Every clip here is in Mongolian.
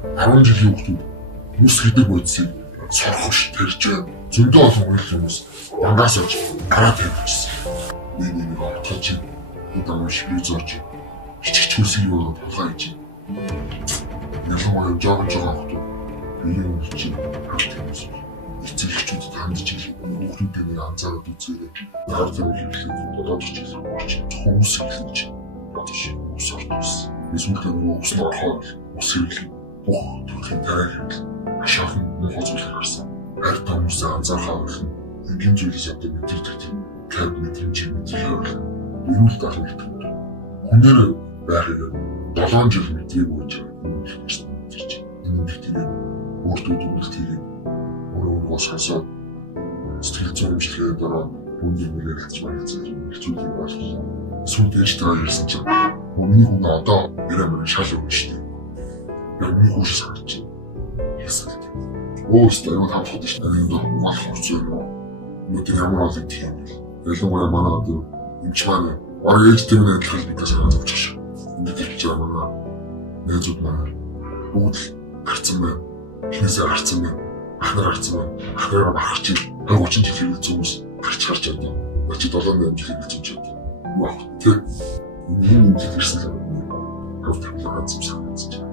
10 жилийн хүүхдүүд ус гэдэг бодисыг сорхош тэрж зөндөө олон хүмүүс дангаас олж гараад тавьчихсан. Нэг отгож удаан шивээ зорж хичч хүсэл юу болгоо гэж. Ялангуяа жоохон хүмүүс биеийн чинь эцэгчүүд хандж ирэх хүүхдүүдийн анзаараад үзээрэй. Наад зам хэлхийд бодож чиглэх болж хүмүүс хэлж бодож усартус. Эсвэл ус норхоо ус хэлэх бүх төрлийн тарих ашаахан мохоц үлгэр гарсан. Ард хүмүүсээ анзаархаа гэх нь энгийн зүйлээс одоо мэдэрдэг тийм каб мэдрэмж мэдрэхээ эрүүл даах гэдэг. Хүнээр байхыг 7 жил мэдээгүй гэж хэлж байна. Энэ мэдээ өөртөө дүгнэлтийг өөрөө сонсоод сэтгэл зүйн хэмжлэгээ дараа бүндийн нэрэлж баярлаж хэлцүүлэх болно. Сүлдээж дараа ирсэн чинь миний хүн одоо нэрээр шал өгнө шүү дээ. Миний хүн шалгаж ясаг. Өөртөө юу тавхад шүү дээ. Энэ бол хурцгүй юм. Нүд ямар олон тийм. Ялангуяа манай одоо эмч маань орой ээжтэй минь адилхан бидээс санаа зовчих шүү. Энд хэлж байгаа манай нээзүүд маань бүгд гарцсан байна. Хинээсээ гарцсан байна. Ахнаар гарцсан байна. Ахнаараа барах чинь 30 жил хэрэглэж хүмүүс гарч харж байна. Очи 7 жил хэрэглэж юм чинь. Вау. Тэг. Энэ хэлсэн юм. Хавтар ганцсан санагдаж байна.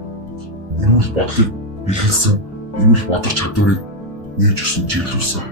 Энэ бол бодлыг бэлгэлсэн, энэ бол бодох чадварыг нээж өгсөн чиглүүлсэн.